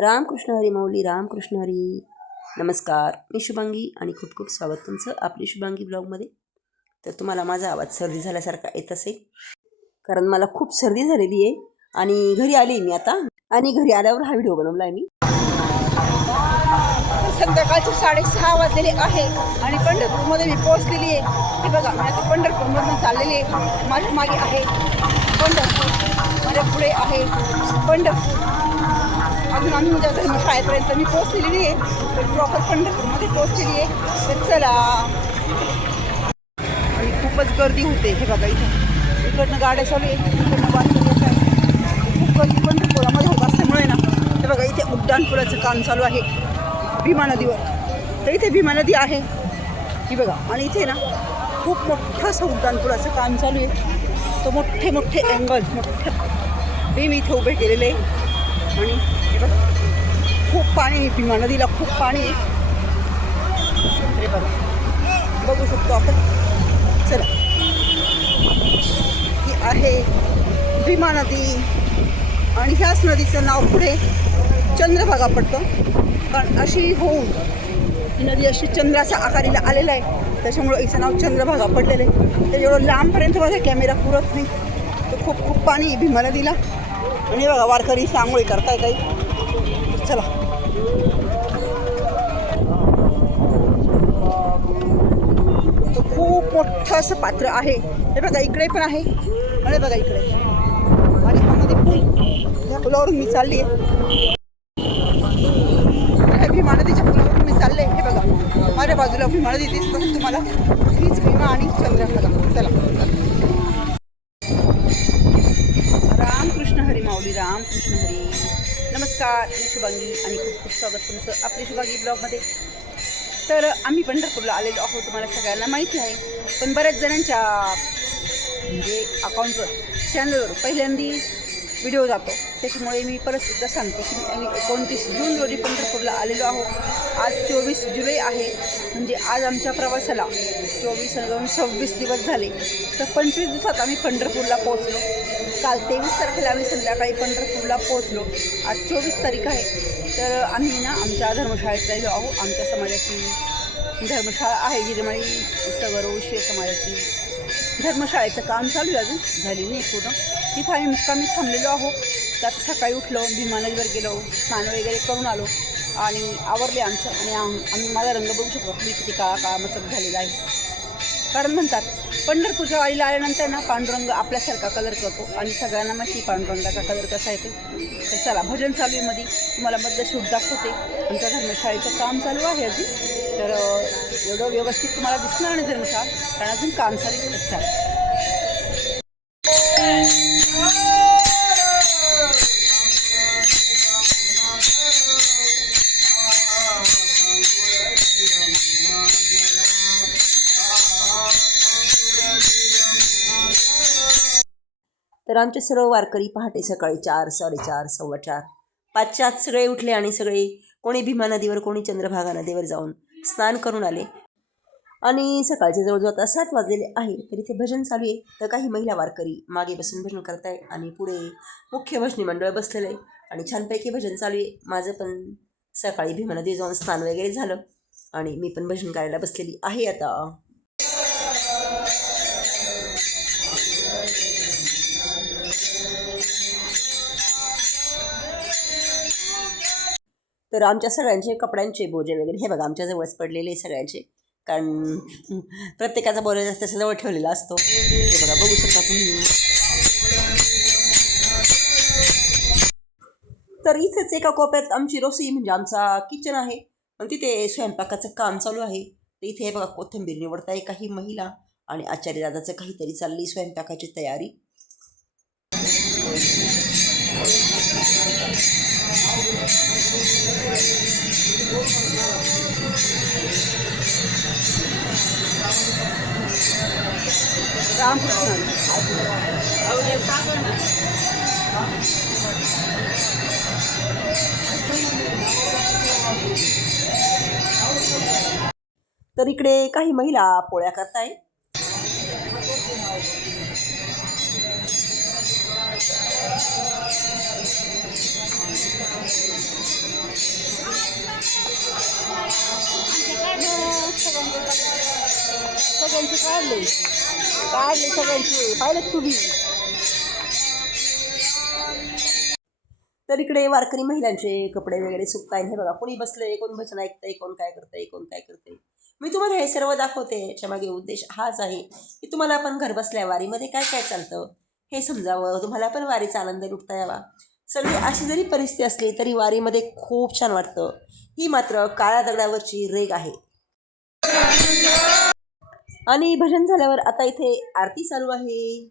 रामकृष्ण हरी माऊली, रामकृष्ण हरी. नमस्कार, मी शुभांगी आणि खूप खूप स्वागत तुमचं आपली शुभांगी ब्लॉगमध्ये. तर तुम्हाला माझा आवाज सर्दी झाल्यासारखा येत असेल, कारण मला खूप सर्दी झालेली आहे आणि घरी आली मी आता. आणि घरी आल्यावर हा व्हिडिओ बनवला आहे मी. संध्याकाळचे 6:30 वाजलेले आहे आणि पंढरपूरमध्ये मी पोहोचलेली आहे. हे बघा, मी आता पंढरपूरमधून चाललेली आहे. माझ्या मागे आहे पंढरपूर, माझ्या पुढे आहे पंढरपूर. अजून आम्ही माझ्या धर्मशाळेपर्यंत मी पोहोचलेली आहे. तर प्रॉपर पंढरपूरमध्ये पोहोचलेली आहे. तर चला. आणि खूपच गर्दी होते. हे बघा, इकडनं गाड्या चालू आहे, इकडनं वाहतूक येत आहे. खूप गर्दी पंढरपुरामध्ये होत असल्यामुळे ना, हे बघा, इथे उड्डाणपुलाचं काम चालू आहे भीमा नदीवर. तर इथे भीमा नदी आहे ही बघा, आणि इथे ना खूप मोठं असं उड्डाणपुलाचं काम चालू आहे. तो मोठे मोठे अँगल, मोठे बीम इथे उभे केलेले आहे. आणि हे बघा, खूप पाणी आहे भीमा नदीला, खूप पाणी आहे. हे बघा, बघू शकतो आपण. चला, ही आहे भीमा नदी आणि ह्याच नदीचं नाव पुढे चंद्रभागा पडतं. कारण अशी होऊन ही नदी अशी चंद्राच्या आकारीला आलेला आहे, त्याच्यामुळं हिचं नाव चंद्रभागा पडलेलं आहे. तर एवढं लांबपर्यंत माझा कॅमेरा पुरत नाही. तर खूप खूप पाणी भीमा नदीला. आणि बघा, वारकरी आंघोळी करताय काही. चला, तो खूप मोठं असं पात्र आहे. हे बघा, इकडे पण आहे आणि बघा इकडे. आणि ह्यामध्ये पूल, या पुलावरून मी चालली आहे. भीमा नदीच्या पुलावरून मी चालले. हे बघा, माझ्या बाजूला भीमा नदी दिसत तुम्हाला. हीच भीमा आणि चंद्रभागा. चला, रामकृष्ण हरी माऊली, रामकृष्ण हरी. नमस्कार, मी शुभांगी आणि खूप खूप स्वागत तुमचं आपली शुभांगी ब्लॉगमध्ये. तर आम्ही पंढरपूरला आलेलो आहोत, तुम्हाला सगळ्यांना माहिती आहे. पण बऱ्याच जणांच्या म्हणजे अकाउंटवर, चॅनलवर पहिल्यांदा व्हिडिओ जातो. त्याच्यामुळे मी परत सुद्धा सांगते की आम्ही 29 जून रोजी पंढरपूरला आलेलो आहोत. आज 24 जुलै आहे, म्हणजे आज आमच्या प्रवासाला 24 आणि 26 दिवस झाले. तर 25 दिवसात आम्ही पंढरपूरला पोहोचलो. काल 23 तारखेला आम्ही संध्याकाळी पंढरपूरला पोहोचलो. आज 24 तारीख आहे. तर आम्ही ना आमच्या धर्मशाळेत राहिलो आहोत. आमच्या समाजाची धर्मशाळा आहे, गिरमाळी सगरोशी समाजाची धर्मशाळेचं काम चालू आहे, अजून झाली नाही पूर्ण. तिथं आम्ही मुक्कामी थांबलेलो आहोत. त्यात सकाळी उठलो, भीमा नदीवर गेलो, स्नान वगैरे करून आलो आणि आवरले आमचं. आणि आम्ही माझा रंग बघू शकतो मी किती काळा मचक झालेला आहे. कारण म्हणतात पंढरपूरच्या वारीला आल्यानंतर ना पांडुरंग आपल्यासारखा कलर करतो आणि सगळ्यांना माहिती पांडुरंगाचा कलर कसा येतो. तर चला, भजन चालू आहे मध्ये, तुम्हाला मधलं शूट दाखवते. आमच्या धर्मशाळेचं काम चालू आहे अजून. तर एवढं व्यवस्थित तुम्हाला दिसणार नाही धर्मशाळा, कारण अजून काम चालू आहे. तर आमचे सर्व वारकरी पहाटे सकाळी 4, 4:30, 4:15, 5च्या आत सगळे उठले आणि सगळे कोणी भीमा नदीवर, कोणी चंद्रभागा नदीवर जाऊन स्नान करून आले. आणि सकाळचे जवळजवळ आता 7 वाजलेले आहे. तर इथे भजन चालू आहे. तर काही महिला वारकरी मागे बसून भजन करत आहे आणि पुढे मुख्य भजनी मंडळ बसलेलं आहे आणि छानपैकी भजन चालू आहे. माझं पण सकाळी भीमा नदी जाऊन स्नान वगैरे झालं आणि मी पण भजन करायला बसलेली आहे आता. तर आमच्या सगळ्यांचे कपड्यांचे बोजे वगैरे हे बघा आमच्या जवळच पडलेले सगळ्यांचे, कारण प्रत्येकाचा बोजा त्याच्याजवळ ठेवलेला असतो. हे बघा, बघू शकता तुम्ही. तर इथेच एका कोपऱ्यात आमची रोसई म्हणजे आमचा किचन आहे, पण तिथे स्वयंपाकाचं काम चालू आहे. तर इथे हे बघा, कोथिंबीर निवडत आहे काही महिला आणि आचार्य दादाचं काहीतरी चालली स्वयंपाकाची तयारी. रामकृष्ण तर इकडे काही महिला पोळ्या करताय. सगळ्यांचे काढले सगळ्यांचे पाहिलं तुम्ही. तर इकडे वारकरी महिलांचे कपडे वगैरे सुकताय. हे बघा, कोणी बसलंय, कोण भजन ऐकतंय, कोण काय करतंय, कोण काय करतंय. मी तुम्हाला हे सर्व दाखवते. याच्यामागे उद्देश हाच आहे की तुम्हाला पण घर बसल्या वारीमध्ये काय काय चालतं हे समजावं, तुम्हाला पण वारीचा आनंद लुटता यावा. सगळी अशी जरी परिस्थिती असली तरी वारीमध्ये खूप छान वाटतं. ही मात्र काळ्या दगडावरची रेग आहे. आणि भजन झाल्यावर आता इथे आरती चालू आहे.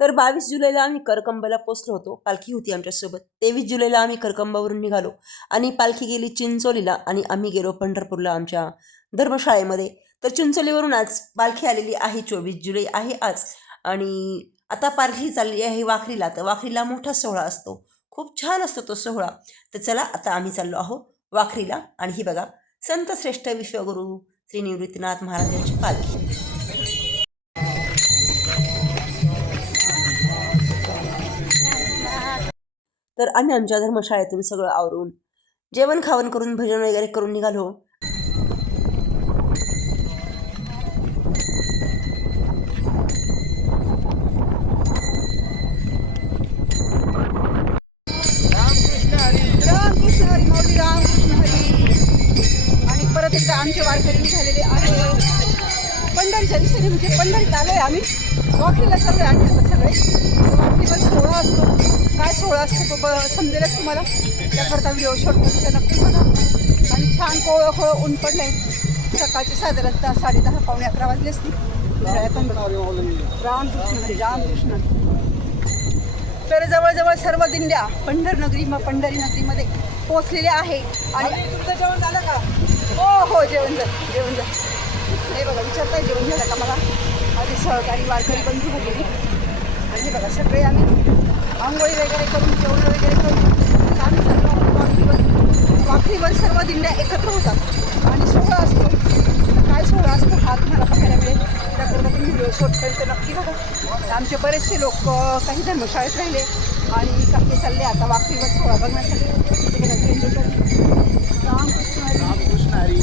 तर 22 जुलैला आम्ही करकंबाला पोचलो होतो. पालखी होती आमच्यासोबत. 23 जुलैला आम्ही करकंबावरून निघालो आणि पालखी गेली चिंचोलीला आणि आम्ही गेलो पंढरपूरला आमच्या धर्मशाळेमध्ये. तर चिंचोलीवरून आज पालखी आलेली आहे. 24 जुलै आहे आज. आणि आता पालखी चालली आहे वाखरीला. तर वाखरीला मोठा सोहळा असतो, खूप छान असतो तो सोहळा. तर चला आता आम्ही चाललो आहोत वाखरीला. आणि ही बघा, संत श्रेष्ठ विश्वगुरू श्री निवृत्तीनाथ महाराजांची पालखी. तर आम्ही आमच्या धर्मशाळेतून सगळं आवरून जेवण खावण करून भजन वगैरे करून निघालो. रामकृष्ण हरी माऊली, रामकृष्ण हरी. आणि परत एकदा आमचे वारकरी झालेले आहे पंढरीच्या दिशेने, म्हणजे पंढरीत आलोय आम्ही. वाखरीला चाललोय आम्ही सगळे. वाखरीवर सोहळा असतो. काय सोहळा असतो तो समजेलच तुम्हाला. त्याकरता व्हिडिओ शूट करून तर नक्की बघा. आणि छान कोवळं ऊन पडलंय. सकाळचे साधारणतः 10:30 पावणे 11 वाजले असतील. रामकृष्ण हरी, रामकृष्ण. तर जवळजवळ सर्व दिंड्या पंढरी नगरीमध्ये पोचलेल्या आहे. आणि तुमचं जेवण झालं का? हो जेवण झालं. हे बघा, विचारताय जेवण झालं का मला. माझे सहकारी वारकरी बंधू होते. आणि हे बघा, सगळे आम्ही आंघोळी वगैरे करून जेवण वगैरे करून आम्ही सर्व वाखरीवर सर्व दिंड्या एकत्र होतात आणि सोहळा असतो. काय सोहळा असतो हा तुम्हाला बघायला मिळेल. त्याकरता तुम्ही व्हिडिओ शूट करेल तर नक्की बघा. आमचे बरेचसे लोक काही धर्मशाळेत राहिले आणि काही चालले आता वाखरीवर सोहळा बघण्यासाठी. रामकृष्ण हरी.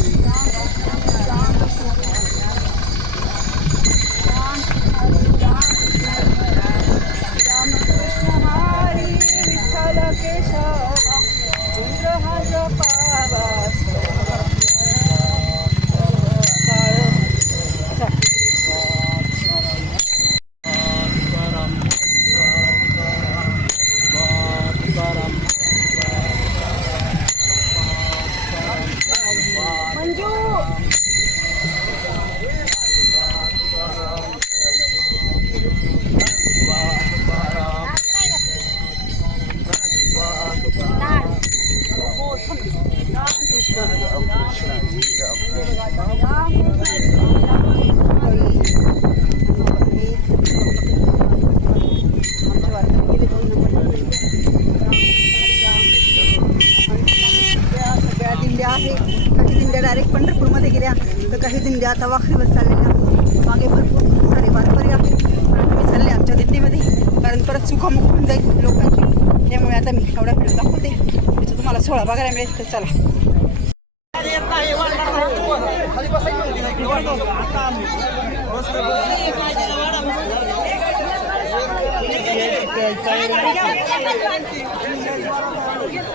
काही दिंड्या डायरेक्ट पंढरपूरमध्ये गेल्या तर काही दिंड्या आता वाखरीवर चाललेल्या. मागे भरपूर सारे वारकरी आहेत. आम्ही चालले आमच्या दिंडीमध्ये, कारण परत चुकामुक होऊन जाईल लोकांची. त्यामुळे आता मी एवढा व्हिडिओ दाखवते. त्याचं तुम्हाला सोहळा बघायला मिळेल. तर चला.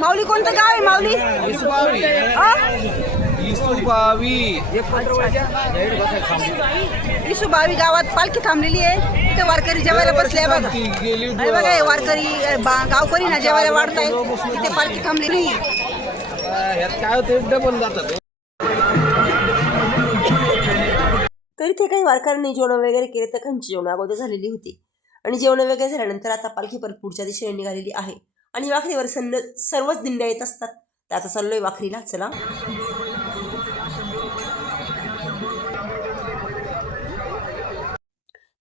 माऊली कोणतं गाव आहे माऊली? इसुबावी गावात पालखी थांबलेली आहे. तिथे वारकरी जेवायला बसले बघा. अरे बघा, हे वारकरी गावकरी ना जेवायला वाढताय. तिथे पालखी थांबलेली काय होते डबल जातात. तर इथे काही वारकऱ्यांनी जेवण वगैरे केले, तर खांची जेवण अगोदर झालेली होती आणि जेवण वगैरे झाल्यानंतर आता पालखी परत पुढच्या दिशेने निघालेली आहे आणि वाखरीवर सर्वच दिंड्या येत असतात. तर आता चाललोय वाखरीला. चला.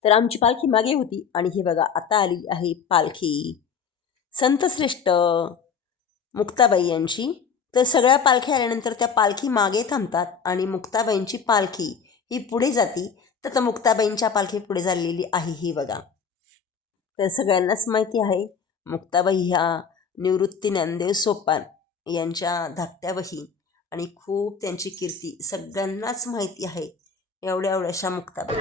तर आमची पालखी मागे होती आणि हे बघा आता आलेली आहे पालखी संतश्रेष्ठ मुक्ताबाई यांची. तर सगळ्या पालख्या आल्यानंतर त्या पालखी मागे थांबतात आणि मुक्ताबाईंची पालखी ही पुढे जाती. तर मुक्ताबाईंच्या पालखी पुढे झालेली आहे ही बघा. तर सगळ्यांनाच माहिती आहे मुक्ताबाई ह्या निवृत्ती ज्ञानदेव सोपान यांच्या धाकट्या बहीण आणि खूप त्यांची कीर्ती सगळ्यांनाच माहिती आहे. एवढ्या एवढ्याशा मुक्ताबाई.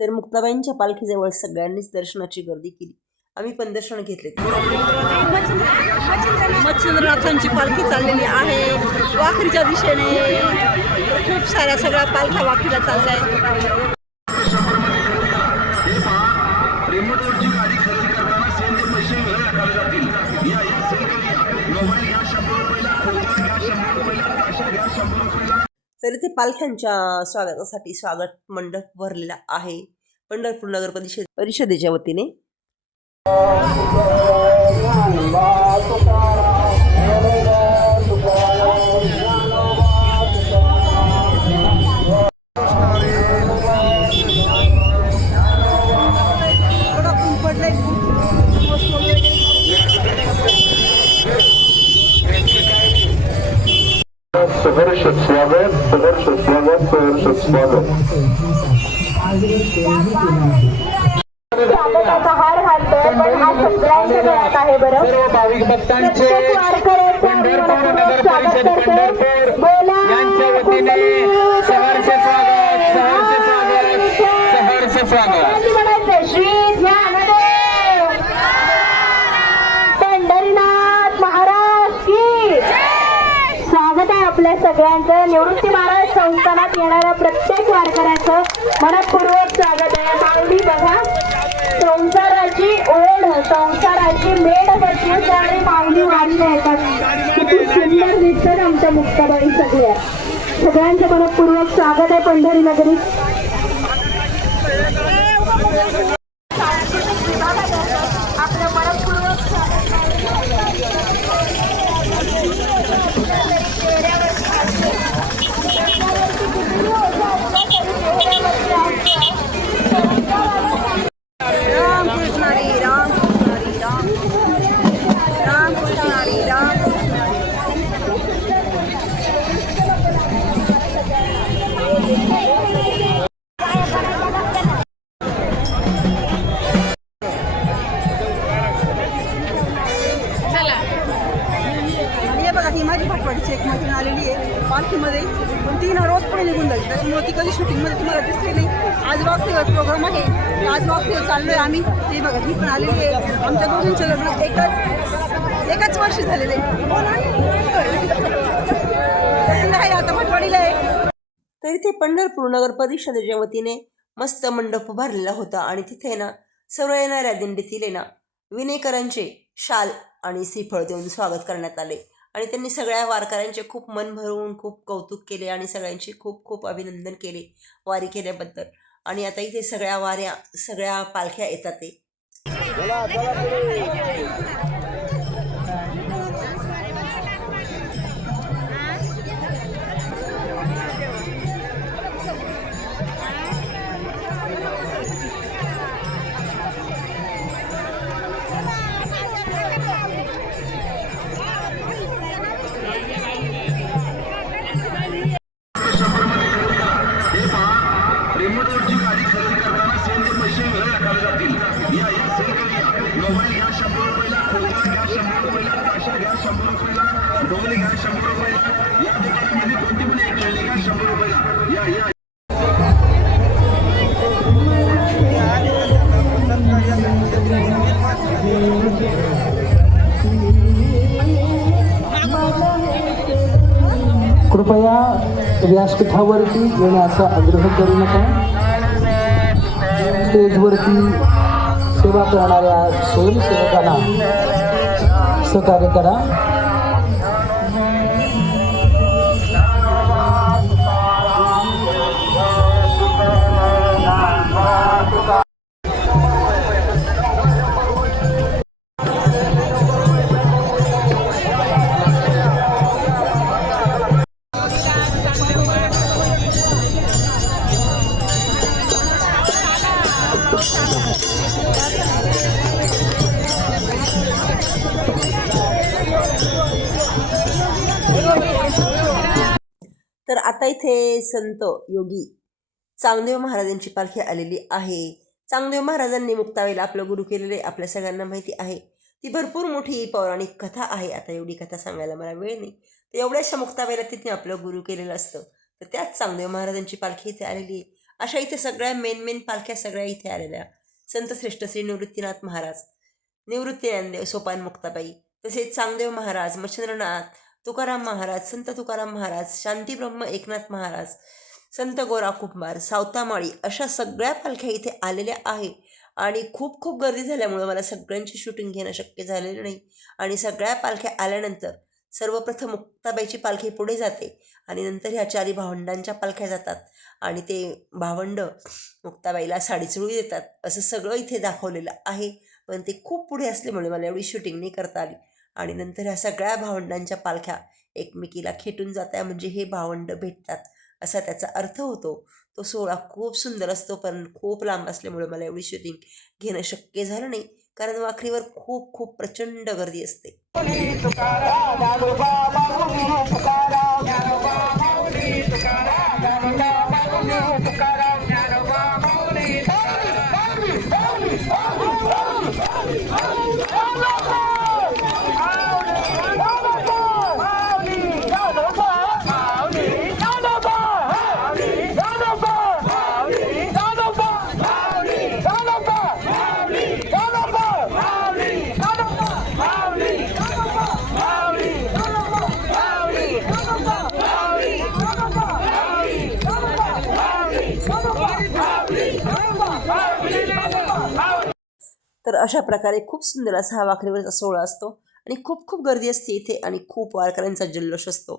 तर मुक्ताबाईंच्या पालखीजवळ सगळ्यांनीच दर्शनाची गर्दी केली. आम्ही पण दर्शन घेतले. मच्छिंद्रनाथांची पालखी चाललेली आहे वाखरीच्या दिशेने. खूप साऱ्या सगळ्या पालख्या वाखरीला चालल्या आहेत. तर इथे पालख्यांच्या स्वागतासाठी स्वागत मंडप भरलेला आहे पंढरपूर नगर परिषदेच्या वतीने. सहर्ष स्वागत, सहर्ष स्वागत, सहर्ष स्वागत. स्वागताचा हार घालतोय पण हा सगळ्यांच्या गळ्यात आहे बरं. सर्व भाविक भक्तांचे पंढरपूर नगर परिषद पंढरपूर यांच्या वतीने सहर्ष स्वागत, सहर्ष स्वागत, सहर्ष स्वागत. म्हणायचं श्री ज्ञानदेव पंढरीनाथ महाराज की स्वागत आहे आपल्या सगळ्यांचं. निवृत्ती महाराज संस्थानात येणाऱ्या प्रत्येक वारकऱ्याचं मनपूर्वक स्वागत आहे. माऊली बघा संसाराची ओढ संसाराची मेढ बसली आणि माऊली वाढल्या येतात. किती सुंदर दिसतात आमच्या मुक्ताबाई. सगळ्यांचं मनपूर्वक स्वागत आहे पंढरी नगरीत. आपलं मनपूर्वक एक मैत्रीण आलेली आहे पालखीमध्ये, पण ती ना रोज पुढे निघून जाईल, त्याच्यामुळे ती कधी शूटिंगमध्ये तुम्हाला दिसली नाही. आज वागते प्रोग्राम आहे, आज वागते चाललो आहे आम्ही. ते बघा ही पण आलेली आहे. आमच्या दोघींचं लग्न एकाच वर्षी झालेलं आहे. आता मठवाडीला आहे. तर इथे पंढरपूर नगर परिषदेच्या वतीने मस्त मंडप भरलेला होता आणि तिथे ना सर्व येणाऱ्या दिंडीतील ना विनेकरांचे शाल आणि श्रीफळ देऊन स्वागत करण्यात आले आणि त्यांनी सगळ्या वारकऱ्यांचे खूप मन भरून खूप कौतुक केले आणि सगळ्यांचे खूप खूप अभिनंदन केले वारी केल्याबद्दल. आणि आता इथे सगळ्या पालख्या येतात ते. कृपया व्यासपीठावरती येण्याचा आग्रह करू नका. स्टेजवरती सेवा करणाऱ्या स्वयंसेवकांना सहकार्य करा. तर आता इथे संत योगी चांगदेव महाराजांची पालखी आलेली आहे. चांगदेव महाराजांनी मुक्ताबाईला आपलं गुरु केलेले आपल्या सगळ्यांना माहिती आहे. ती भरपूर मोठी पौराणिक कथा आहे. आता एवढी कथा सांगायला मला वेळ नाही. तर एवढ्याशा मुक्ताबाईला तिथे आपलं गुरु केलेलं असतं. तर त्याच चांगदेव महाराजांची पालखी इथे आलेली आहे. अशा इथे सगळ्या मेन पालख्या सगळ्या इथे आलेल्या. संत श्रेष्ठ श्री निवृत्तीनाथ महाराज, निवृत्ती ज्ञानदेव सोपान मुक्ताबाई, तसेच चांगदेव महाराज, मच्छिंद्रनाथ, तुकाराम महाराज, संत तुकाराम महाराज, शांतीब्रह्म एकनाथ महाराज, संत गोरा कुंभार, सावतामाळी, अशा सगळ्या पालख्या इथे आलेल्या आहे. आणि खूप गर्दी झाल्यामुळं मला सगळ्यांची शूटिंग घेणं शक्य झालेलं नाही. आणि सगळ्या पालख्या आल्यानंतर सर्वप्रथम मुक्ताबाईची पालखी पुढे जाते आणि नंतर ह्या चारी भावंडांच्या पालख्या जातात आणि ते भावंड मुक्ताबाईला साडीचुळी देतात. असं सगळं इथे दाखवलेलं आहे. पण ते खूप पुढे असल्यामुळे मला एवढी शूटिंग नाही करता आली. आणि नंतर ह्या सगळ्या भावंडांच्या पालख्या एकमेकीला खेटून जात्या, म्हणजे हे भावंड भेटतात असा त्याचा अर्थ होतो. तो सोहळा खूप सुंदर असतो, पण खूप लांब असल्यामुळे मला एवढी शूटिंग घेणं शक्य झालं नाही, कारण वाखरीवर खूप प्रचंड गर्दी असते. तर अशा प्रकारे खूप सुंदर असा हा वाखरीवरचा सोहळा असतो आणि खूप गर्दी असते इथे आणि खूप वारकऱ्यांचा जल्लोष असतो.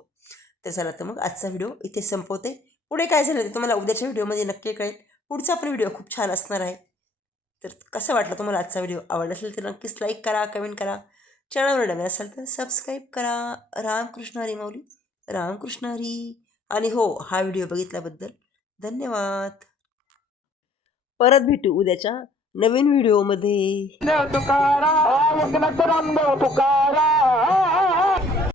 तर चला तर मग आजचा व्हिडिओ इथे संपवते. पुढे काय झालं ते तुम्हाला उद्याच्या व्हिडिओमध्ये नक्की कळेल. पुढचा पण व्हिडिओ खूप छान असणार आहे. तर कसं वाटलं तुम्हाला आजचा व्हिडिओ? आवडला असेल तर नक्कीच लाईक करा, कमेंट करा. चॅनलवर नवीन असेल तर सबस्क्राईब करा. रामकृष्ण हरी माऊली, रामकृष्ण हरी. आणि हो, हा व्हिडिओ बघितल्याबद्दल धन्यवाद. परत भेटू उद्याच्या नवीन व्हिडिओमध्ये. तुकाराम तुकाराम